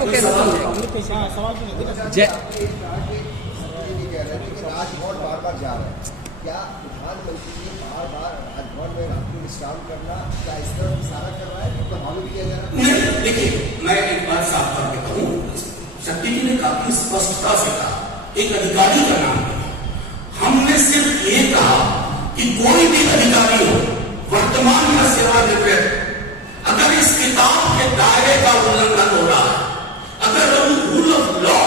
इसको कैसे समझेंगे? राजभवन बार-बार जा रहे हैं, क्या प्रधानमंत्री जी बार-बार राजभवन में रात को विश्राम करना क्या इस तरह इशारा कर रहा है कि प्रभावित किया जा रहा है? नहीं, देखिए मैं एक बात साफ करके कहूँ, शक्ति जी ने काफी स्पष्टता से कहा, एक अधिकारी का नाम है। हमने सिर्फ ये कहा कि कोई भी अधिकारी हो, वर्तमान में सेवानिवृत्त, अगर इस किताब के दायरे का उल्लंघन हो रहा है, अगर रूल ऑफ लॉ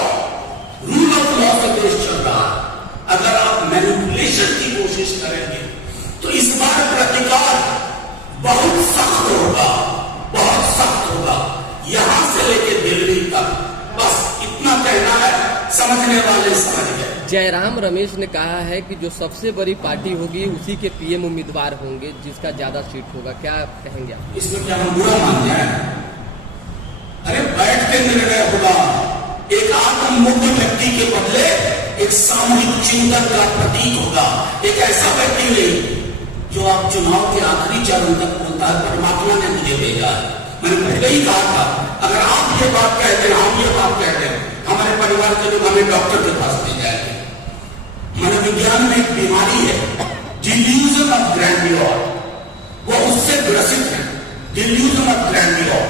से देश चल रहा है, अगर आप मैनिपुलेशन की कोशिश करेंगे तो इस बार प्रतिकार बहुत सख्त होगा, बहुत सख्त होगा, यहां से लेके दिल्ली तक। बस इतना कहना है, समझने वाले समझ गए। जयराम रमेश ने कहा है कि जो सबसे बड़ी पार्टी होगी उसी के पीएम उम्मीदवार होंगे जिसका ज्यादा सीट होगा, क्या कहेंगे आप? इसमें क्या हम बुरा मानते हैं? अरे बैठ के निर्णय होगा, एक आत्ममुक्त व्यक्ति के बदले एक सामूहिक चिंतन का प्रतीक होगा, एक ऐसा व्यक्ति नहीं जो आप चुनाव के आखिरी चरण तक बोलता है परमात्मा ने मुझे भेजा है। मैंने पहले ही कहा था, अगर आप ये बात कहते हैं, हम ये बात कहते हैं, हमारे परिवार के लोग हमें डॉक्टर के पास ले जाएंगे। मनोविज्ञान में एक बीमारी है, डिल्यूजन ऑफ ग्रैंडियोर, वो उससे ग्रसित है, डिल्यूजन ऑफ ग्रैंडियोर।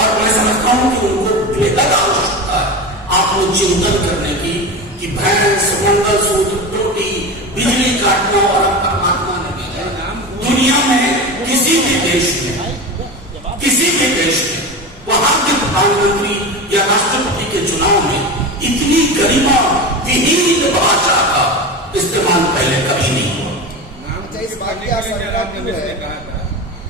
और मैं समझता हूं कि उनको बेहद आवश्यकता है आत्मचिंतन करने की कि भैंस, मंगलसूत्र, टोटी, बिजली काटना और अब परमात्मा ने भेजा। दुनिया में किसी भी देश में वहां के प्रधानमंत्री या राष्ट्रपति के चुनाव में इतनी गरिमा विहीन भाषा का इस्तेमाल पहले कभी नहीं हुआ।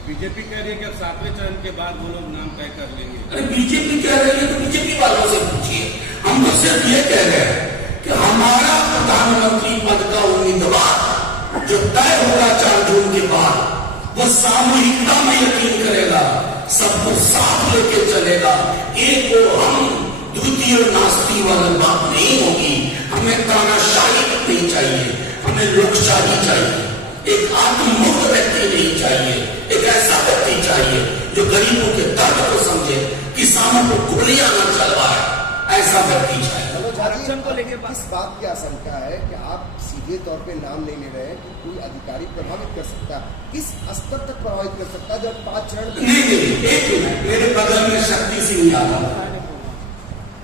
बीजेपी कह रही है कि अब 7वें चरण के बाद वो लोग नाम तय कर लेंगे। अरे बीजेपी कह रही है तो बीजेपी वालों से पूछिए, हम तो सिर्फ ये कह रहे हैं कि हमारा प्रधानमंत्री पद का उम्मीदवार जो तय होगा 4 जून के बाद, वो सामूहिकता में यकीन करेगा, सबको साथ लेके चलेगा, एक को हम द्वितीय नास्ती वाली बात नहीं होगी। हमें तानाशाही नहीं चाहिए, हमें लोकशाही चाहिए, एक आत्ममुक्त व्यक्ति नहीं चाहिए, एक ऐसा व्यक्ति चाहिए जो गरीबों के दर्द को समझे, किसानों को गोलियां न चलवाए, ऐसा व्यक्ति चाहिए। आरक्षण को लेकर किस बात की आशंका है कि आप सीधे तौर पे नाम नहीं ले रहे हैं कि कोई अधिकारी प्रभावित कर सकता है? किस स्तर तक प्रभावित कर सकता है जब 5 चरण नहीं, एक मिनट, मेरे बगल में शक्ति सिंह यादव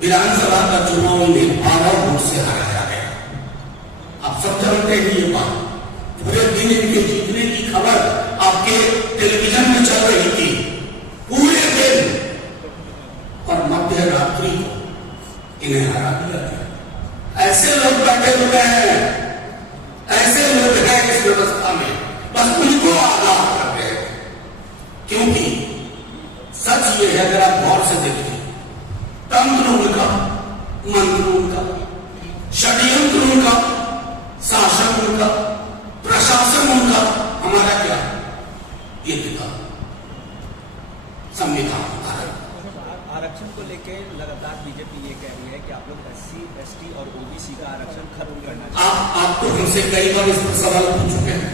विधानसभा का चुनाव इन्हें 12 वोट से हराया गया। आप सब जानते हैं ये बात, पूरे दिन इनके जीतने की खबर आपके टेलीविजन में चल रही थी पूरे दिन, और मध्य रात्रि को इन्हें हरा दिया गया। ऐसे लोग बैठे हुए हैं, ऐसे लोग हैं इस व्यवस्था में, बस उनको आगाह करते हैं। क्योंकि सच ये है, अगर आप गौर से देखें, तंत्र उनका, मंत्र उनका, षड्यंत्र उनका, शासन उनका, प्रशासन उनका, हमारा क्या? ये किताब संविधान। आरक्षण को लेके लगातार बीजेपी ये कह रही है कि आप लोग SC, ST और OBC का आरक्षण खत्म करना चाहिए। आप तो हमसे कई बार इस पर सवाल पूछ चुके हैं।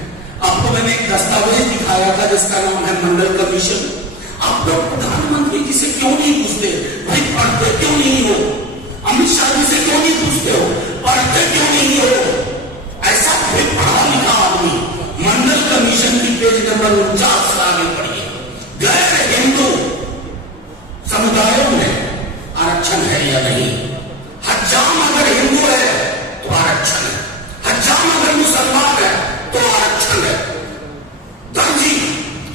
आपको मैंने एक दस्तावेज दिखाया था जिसका नाम है मंडल कमीशन। आप लोग प्रधानमंत्री जी से क्यों नहीं पूछते, भाई पढ़ते क्यों नहीं हो? अमित शाह जी से क्यों नहीं पूछते हो, पढ़ते क्यों नहीं हो? ऐसा कोई पढ़ा लिखा आदमी मंडल कमीशन की पेज नंबर 49 से आगे पढ़िए। गैर हिंदू समुदायों में आरक्षण है या नहीं? हज्जाम अगर हिंदू है तो आरक्षण है, हज्जाम अगर मुसलमान है तो आरक्षण है, दर्जी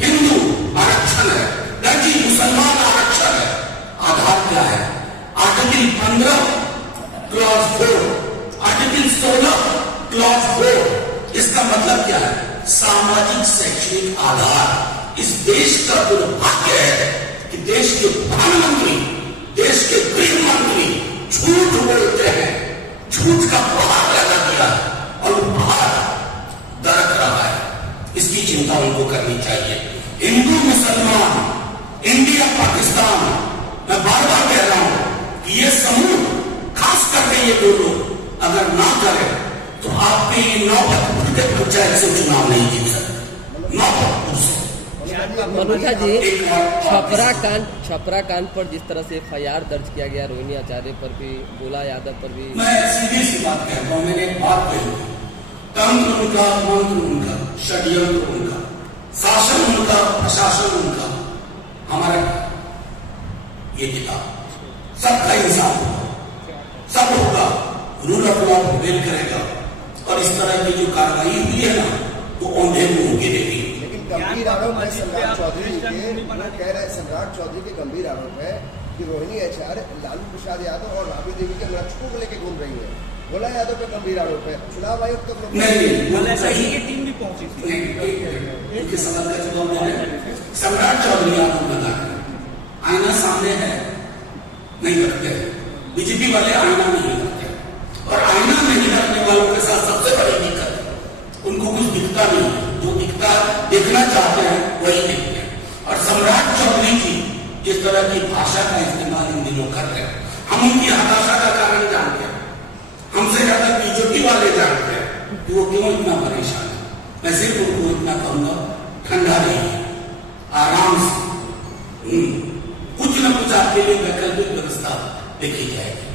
हिंदू आरक्षण है, दर्जी मुसलमान आरक्षण है। आधार क्या है? Article 15 clause 4, article 16 clause 4। इसका मतलब क्या है? सामाजिक शैक्षणिक आधार। इस देश का दुर्भाग्य है कि देश के प्रधानमंत्री, देश के गृह मंत्री झूठ बोलते हैं, झूठ का पहाड़ लगा दिया और वो पहाड़ दरक रहा है। इसकी चिंता उनको करनी चाहिए। हिंदू मुसलमान, इंडिया पाकिस्तान, मैं बार बार कह रहा हूं कि ये समूह, खास करके ये दो लोग अगर ना करें तो आपके 9 पंचायत से चुनाव नहीं जीत सकते। 9 से मनोजा जी, छपरा कांड पर जिस तरह से FIR दर्ज किया गया, रोहिणी आचार्य पर भी, गोला यादव पर भी, मैं सीधी सी बात कहता हूँ, मैंने एक बात कही, तंत्र उनका, मंत्र उनका, षड्यंत्र उनका, शासन उनका, प्रशासन उनका, हमारा ये किताब सबका इंसाफ होगा, सब होगा, रूल ऑफ लॉ प्रिवेल करेगा, और इस तरह की जो कार्रवाई हुई है ना, वो औंधे मुंह के देगी। लेकिन गंभीर आरोप है सम्राट चौधरी के, वो कह रहे हैं, सम्राट चौधरी के गंभीर आरोप है कि रोहिणी आचार्य लालू प्रसाद यादव और राबड़ी देवी के मृतकों को लेकर घूम रही है। गोला यादव पे गंभीर आरोप है, चुनाव आयोग तक की टीम भी पहुंची थी। इनके सवाल का जवाब दे रहे हैं। सम्राट चौधरी आरोप लगा है, आईना सामने है, नहीं रखते, बीजेपी वाले आईना नहीं रखते, और आईना नहीं रखने वालों के साथ सबसे बड़ी दिक्कत है, उनको कुछ दिखता नहीं, जो दिखता देखना चाहते हैं वही देखते हैं। और सम्राट चौधरी जी जिस तरह की भाषा का इस्तेमाल इन दिनों कर रहे हैं, हम उनकी हताशा का कारण जानते हैं, हमसे ज्यादा बीजेपी वाले जानते हैं कि वो क्यों इतना परेशान है। मैं सिर्फ उनको इतना कहूंगा, ठंडा रहिए, आराम से, कुछ न कुछ आपके लिए वैकल्पिक व्यवस्था देखी जाएगी।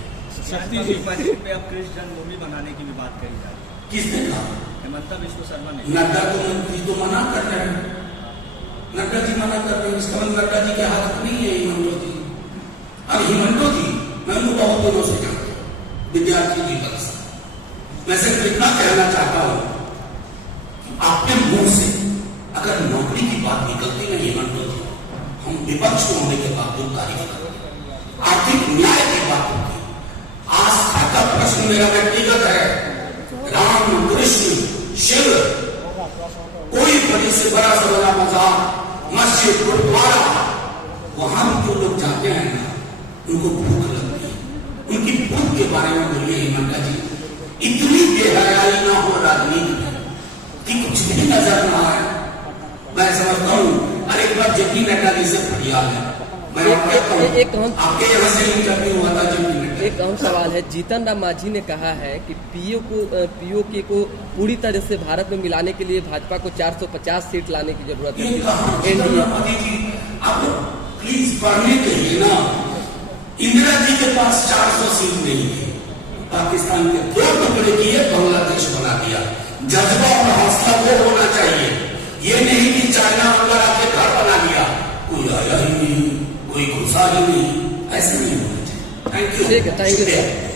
पे अब कृष्ण जन्मभूमि बनाने की भी बात कही जाए, किसने कहा? हेमंता विश्व शर्मा ने। नड्डा को मंत्री तो मना कर रहे हैं, नड्डा जी मना कर रहे हैं, इसका मतलब नड्डा जी के हाथ नहीं है हिमंतो जी। अब हिमंतो जी मैं उनको बहुत दिनों से जानता हूँ, विद्यार्थी जीवन से। मैं सिर्फ इतना कहना चाहता हूँ, आपके मुंह से अगर नौकरी की बात निकलती नहीं हिमंतो जी, हम विपक्ष को होने के बावजूद तारीफ करते, आर्थिक न्याय की बात होती, आस्था का प्रश्न मेरा व्यक्तिगत है, राम कृष्ण शिव, कोई बड़ी से बड़ा से बड़ा मजार, मस्जिद, गुरुद्वारा, वहां जो लोग जाते हैं ना, उनको भूख लगती है, उनकी भूख के बारे में बोलिए हिमंता जी। इतनी बेहयाई ना हो राजनीति में कि कुछ भी नजर ना आए। मैं समझता हूँ अरे एक बार जेपी नड्डा जी से फरियाद है, मैं आपके यहाँ से इंटरव्यू हुआ था जेपी नड्डा। एक अहम सवाल है, जीतन राम मांझी ने कहा है कि पीओके को पूरी तरह से भारत में मिलाने के लिए भाजपा को 450 सीट लाने की जरूरत है। जीतन राम मांझी जी, आप प्लीज पढ़ने के लिए ना, इंदिरा जी के पास 400 सीट नहीं थी, पाकिस्तान के 2 टुकड़े किए, बांग्लादेश बना दिया। जज्बा और हौसला वो होना चाहिए, ये नहीं कि चाइना अंदर आके घर बना लिया, कोई आया ही नहीं, कोई घुसा ही नहीं, ऐसा नहीं होना चाहिए। Thank you. ठीक है, थैंक यू सर।